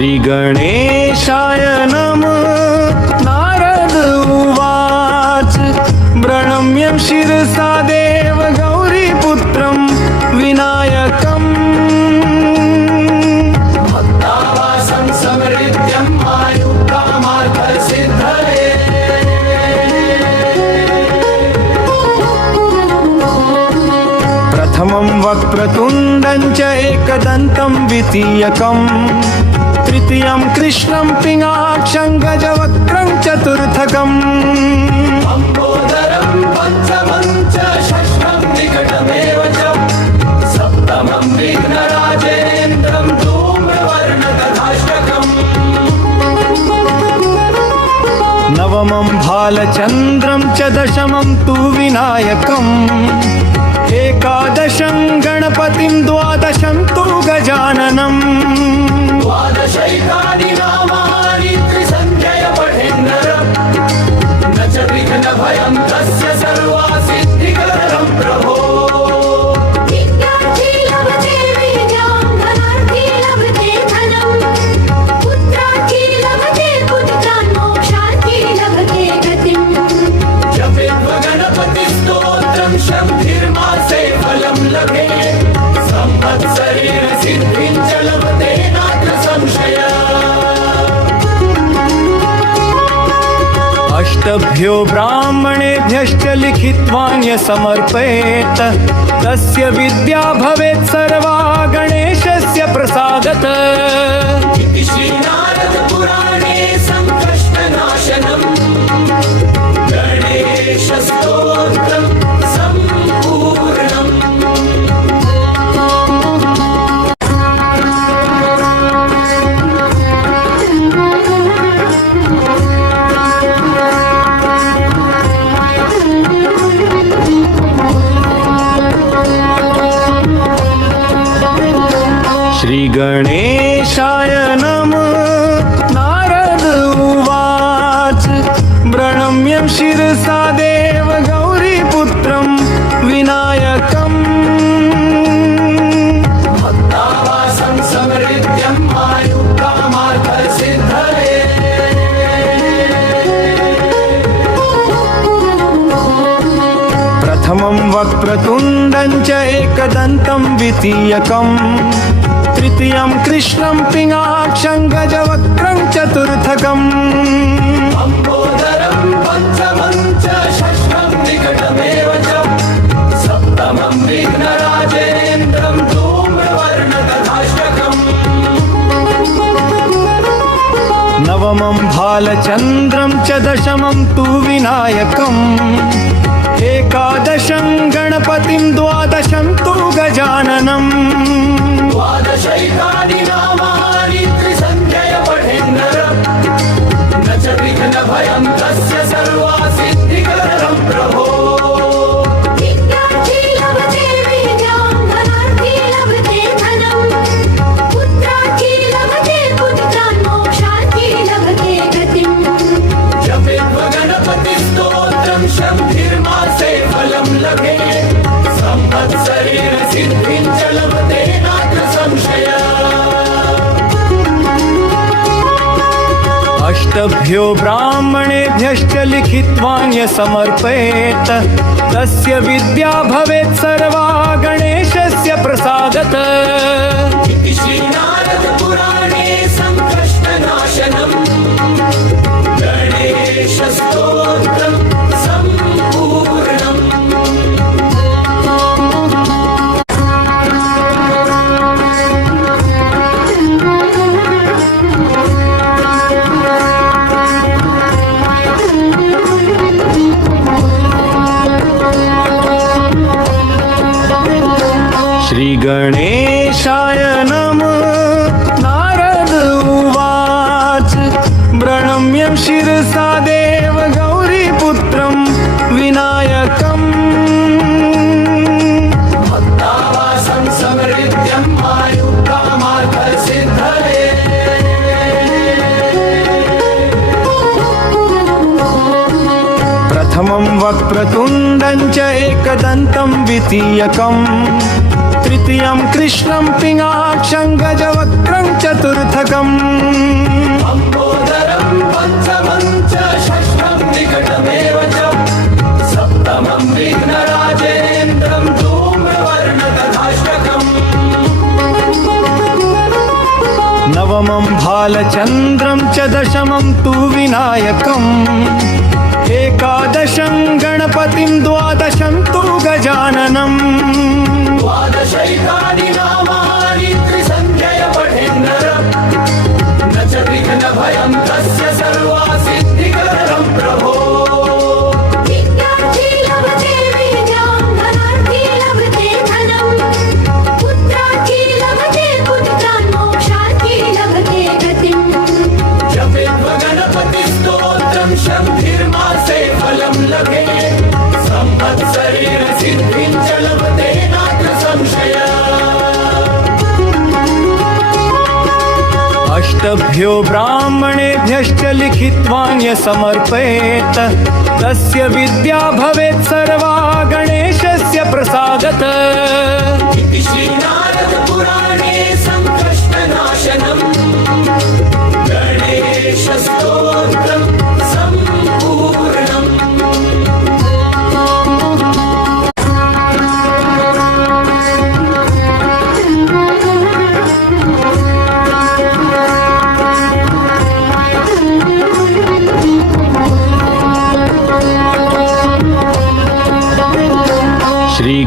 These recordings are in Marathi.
श्रीगणेशाय नमः। नारद उवाच प्रणम्य शिरसा देव गौरीपुत्रं विनायकम् भक्तावासं समृद्ध्यं आयुकामार्थसिद्धये। प्रथमं वक्रतुण्डं च एकदन्तं द्वितीयकम् तृतीयं कृष्णं पिनाक्षं गजवक्त्रं चतुर्थकम् लम्बोदरं पञ्चमं च षष्ठं निकटमेव च सप्तमं विघ्नराजेन्द्रं धूम्रवर्णकथाष्टकम् नवमं भालचन्द्रं च दशमं तु विनायकम् एकादशं गणपतिं द्वादशं तु गजाननम् द्वादशैकानि नामानि त्रिसन्ध्यय पठेन्नर न च विघ्नभयं तस्य सर्वासिद्धिकरं प्रभो। विद्यार्थी लभते विद्यां धनार्थी लभते धनं पुत्रार्थी लभते पुत्रान् मोक्षार्थी लभते गतिम् जपेद्गणपतिस्तोत्रं शब्धिर्मासे फलं लभे संवत्सरेण सिद्धिं च लभते नात्र संशयः। अष्टभ्यो ब्राह्मणेभ्यश्च लिखित्वान्य समर्पयेत् तस्य विद्या भवेत् सर्वा गणेशस्य प्रसादतः। इति श्रीनारद पुराणे संकष्टनाशनं गणेशस्तोत्रं सम्पूर्णम्। श्रीगणेशाय नमः। नारद उवाच प्रणम्य शिरसा देव गौरीपुत्रं विनायकम् भक्तावासं समृद्ध्यं आयुकामार्थसिद्धये। प्रथमं वक्रतुण्डं च एकदन्तं द्वितीयकम् तृतीयं कृष्णं पिनाक्षं गजवक्त्रं चतुर्थकम् लम्बोदरं पञ्चमं च षष्ठं निकटमेव च सप्तमं विघ्नराजेन्द्रं धूम्रवर्णकथाष्टकम् नवमं भालचन्द्रं च दशमं तु विनायकम् एकादशं गणपतिं द्वादशं तु गजाननम् द्वादशैकानि नामानि त्रिसन्ध्यय पठेन्नर न च विघ्नभयं तस्य सर्वासिद्धिकरं प्रभो। विद्यार्थी लभते विद्यां धनार्थी लभते धनं पुत्रार्थी लभते पुत्रान् मोक्षार्थी लभते गतिम् जपेद्गणपतिस्तोत्रं शब्धिर्मासे फलं लभे संवत्सरेण सिद्धिं च लभते नात्र संशयः। अष्टभ्यो ब्राह्मणेभ्यश्च लिखित्वान्य समर्पयेत् तस्य विद्या भवेत् सर्वा गणेशस्य प्रसादतः। इति श्रीनारद पुराणे संकष्टनाशनं गणेशस्तोत्रं सम्पूर्णम्। श्रीगणेशाय नमः। नारद उवाच प्रणम्य शिरसा देव गौरीपुत्रं विनायकम् भक्तावासं समृद्ध्यं आयुकामार्थसिद्धये। प्रथमं वक्रतुण्डं च एकदन्तं द्वितीयकम् तृतीयं कृष्णं पिनाक्षं गजवक्त्रं चतुर्थकम् नवमं भालचन्द्रं च दशमं तु विनायकम् एकादशं गणपतिं द्वादशं तु गजाननम् द्वादशैकानि नामानि त्रिसन्ध्यय पठेन्नरम् न च विघ्नभयं तस्य सर्वासिद्धिकरं प्रभो विद्यार्थी लभते विद्यां धनार्थी लभते धनम् पुत्रार्थी लभते पुत्रान् मोक्षार्थी लभते गतिम् जपेद् गणपतिस्तोत्रं शम्भिर्मासे फलं लभेत् संवत्सरेण सिद्धिं च लभते नात्र संशयः अष्टभ्यो ब्राह्मणेभ्यश्च लिखित्वान्य समर्पयेत् तस्य विद्या भवेत् सर्वा गणेशस्य प्रसादत इति श्रीनारदपुराणे सङ्कष्टनाशनम् गणेशस्तोत्रं सम्पूर्णम्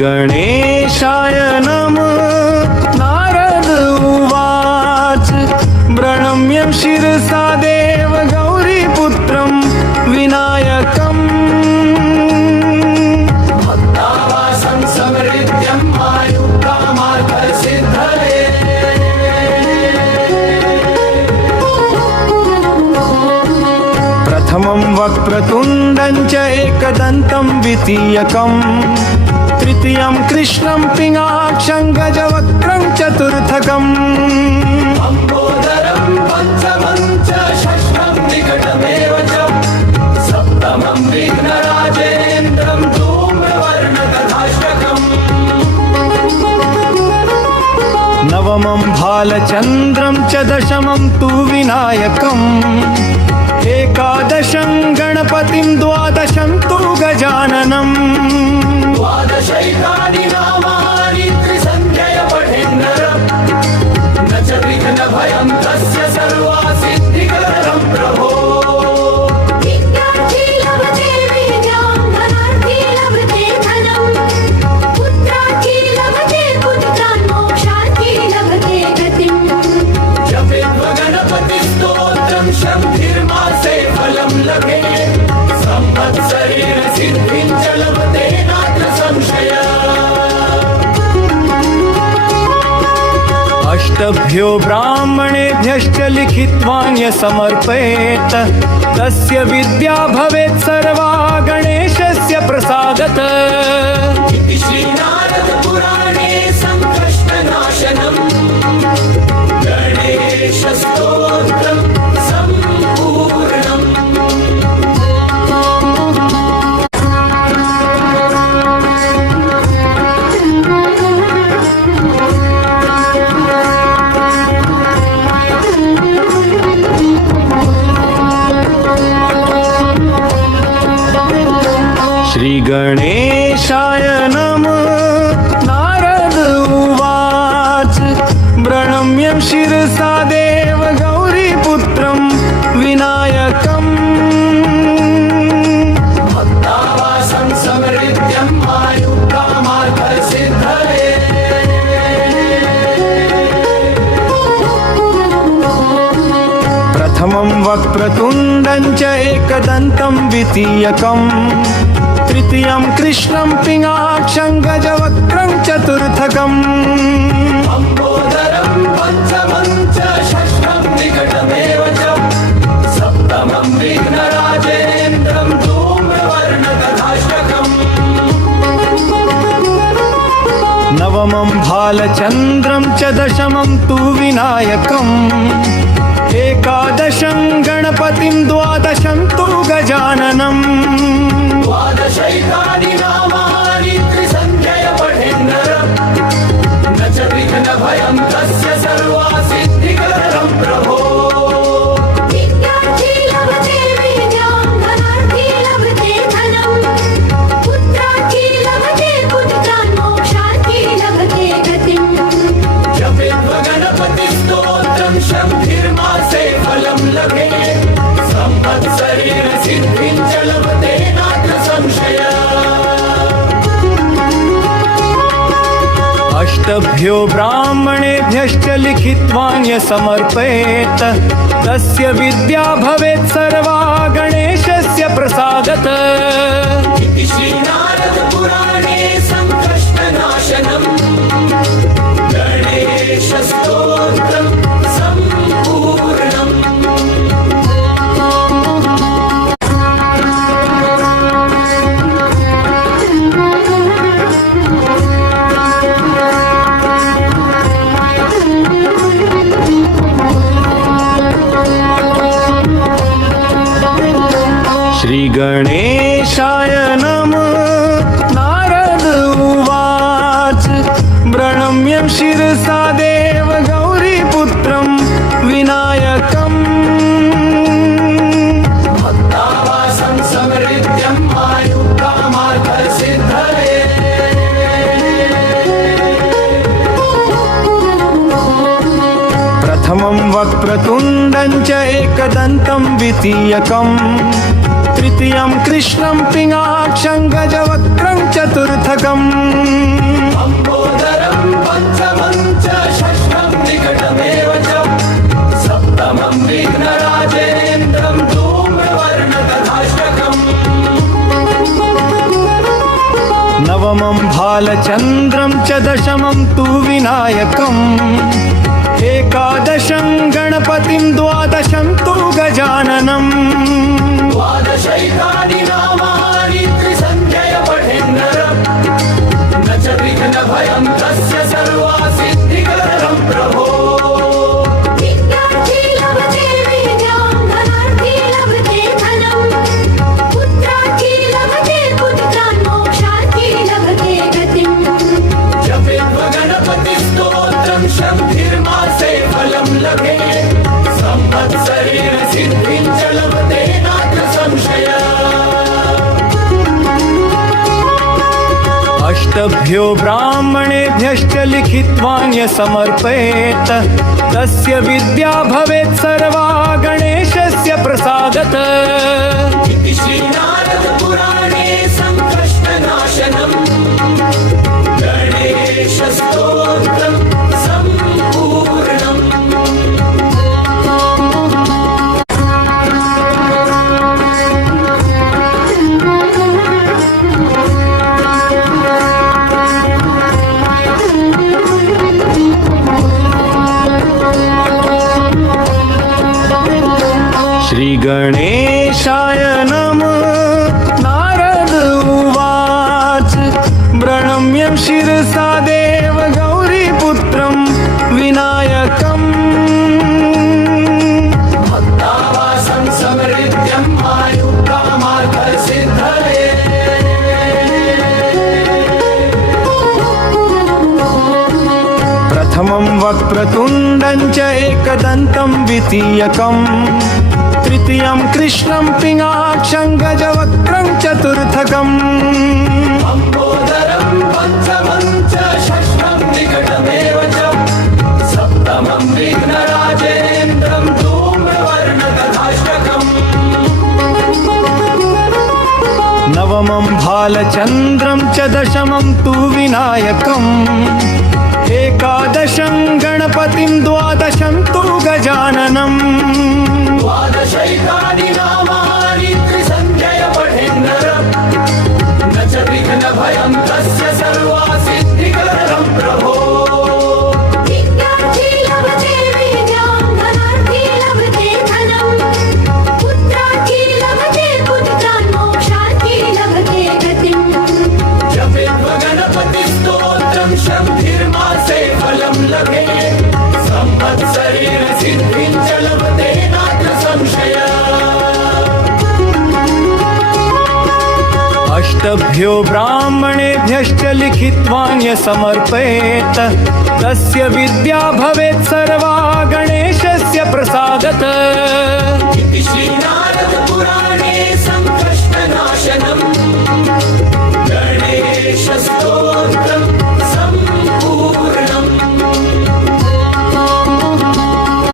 श्रीगणेशाय नमः नारद उवाच प्रणम्य शिरसा देव गौरीपुत्रं विनायकम् भक्तावासं समृद्ध्यं आयुकामार्थसिद्धये प्रथमं वक्रतुण्डं च एकदन्तं द्वितीयकम् तृतीयं कृष्णं पिनाक्षं गजवक्त्रं चतुर्थकम् लम्बोदरं पञ्चमं च षष्ठं निकटमेव च सप्तमं विघ्नराजेन्द्रं धूम्रवर्णकथाष्टकम् नवमं भालचन्द्रं च दशमं तु विनायकम् एकादशं गणपतिं द्वादशं तु गजाननम् द्वादशैकानि नामानि त्रिसन्ध्यय पठेन्नरम् न च विघ्नभयं तस्य सर्वासिद्धिकरं प्रभो विद्यार्थी लभते विद्यां धनार्थी लभते धनम् पुत्रार्थी लभते पुत्रान् मोक्षार्थी लभते गतिम् जपेद् गणपतिस्तोत्रं शम्भिर्मासे फलं लभेत् संवत्सरेण सिद्धिं च लभते नात्र संशयः अष्टभ्यो ब्राह्मणेभ्यश्च लिखित्वान्य समर्पयेत् तस्य विद्या भवेत् सर्वा गणेशस्य प्रसादत इति श्रीनारदपुराणे सङ्कष्टनाशनम् गणेशस्तोत्रं सम्पूर्णम् श्रीगणेशाय नमः नारद उवाच प्रणम्य शिरसा देव गौरीपुत्रं विनायकम् भक्तावासं समृद्ध्यं आयुकामार्थसिद्धये प्रथमं वक्रतुण्डं च एकदन्तं द्वितीयकम् तृतीयं कृष्णं पिनाक्षं गजवक्त्रं चतुर्थकम् लम्बोदरं पञ्चमं च षष्ठं निकटमेव च सप्तमं विघ्नराजेन्द्रं धूम्रवर्णकथाष्टकम् नवमं भालचन्द्रं च दशमं तु विनायकम् एकादशं गणपतिं द्वादशं तु गजाननम् द्वादशैकानि नामानि त्रिसन्ध्यय पठेन्नरम् न च विघ्नभयं तस्य सर्वासिद्धिकरं प्रभो विद्यार्थी लभते विद्यां धनार्थी लभते धनम् पुत्रार्थी लभते पुत्रान् मोक्षार्थी लभते गतिम् जपेद् गणपतिस्तोत्रं शम्भिर्मासे सिद्धिं च लभते नात्र संशय अष्टभ्यो ब्राह्मणेभ्यश्च लिखित्वान्य समर्पयेत् तस्य विद्या भवेत् सर्वा गणेशस्य प्रसादत इति श्रीनारद पुराणे संकष्टनाशनम् गणेशस्तोत्रं सम्पूर्णम् श्रीगणेशाय नमः नारद उवाच प्रणम्य शिरसा देव गौरीपुत्रं विनायकम् भक्तावासं समृद्ध्यं आयुक्तामार्थसिद्धये प्रथमं वक्रतुण्डं च एकदन्तं द्वितीयकम् तृतीयं कृष्णं पिनाक्षं गजवक्त्रं चतुर्थकम् लम्बोदरं पञ्चमं च षष्ठं निकटमेव च सप्तमं विघ्नराजेन्द्रं धूम्रवर्णतथाष्टकम् नवमं भालचन्द्रं च दशमं तु विनायकम् एकादशं गणपतिं द्वादशं तु गजाननम् द्वादशैकानि नामानि त्रिसन्ध्यय पठेन्नरम् न च विघ्नभयं तस्य सर्वासिद्धिकरं प्रभो विद्यार्थी लभते विद्यां धनार्थी लभते धनम् पुत्रार्थी लभते पुत्रान् मोक्षार्थी लभते गतिम् जपेद्व गणपतिस्तोत्रं शङ्खिर्मासे फलं लभे संवत्सरेण सिद्धिं च लभते नात्र संशय अष्टभ्यो ब्राह्मणेभ्यश्च लिखित्वान्य समर्पयेत् तस्य विद्या भवेत् सर्वा गणेशस्य प्रसादत इति श्रीनारद पुराणे संकष्टनाशनम् गणेशस्तोत्रं सम्पूर्णम् श्रीगणेशाय नमः नारद उवाच प्रणम्य शिरसा देव गौरीपुत्रं विनायकम् भक्तावासं समृद्ध्यं आयुक्तामार्थसिद्धये प्रथमं वक्रतुण्डं च एकदन्तं द्वितीयकम् तृतीयं कृष्णं पिनाक्षं गजवक्त्रं चतुर्थकम् लम्बोदरं पञ्चमं च षष्ठं निकटमेव च सप्तमं विघ्नराजेन्द्रं धूम्रवर्णतथाष्टकम् नवमं भालचन्द्रं च दशमं तु विनायकम् एकादशं गणपतिं द्वादशं तु गजाननम् द्वादशैकानि नामानि त्रिसन्ध्यय पठेन्नरम् न च विघ्नभयं तस्य सर्वासिद्धिकरं प्रभो विद्यार्थी लभते विद्यां धनार्थी लभते धनम् पुत्रार्थी लभते पुत्रान् मोक्षार्थी लभते गतिम् जपेद्व गणपतिस्तोत्रं शङ्खिर्मासे फलं लभे संवत्सरेण सिद्धिं च लभते नात्र संशय अष्टभ्यो ब्राह्मणेभ्यश्च लिखित्वान्य समर्पयेत् तस्य विद्या भवेत् सर्वा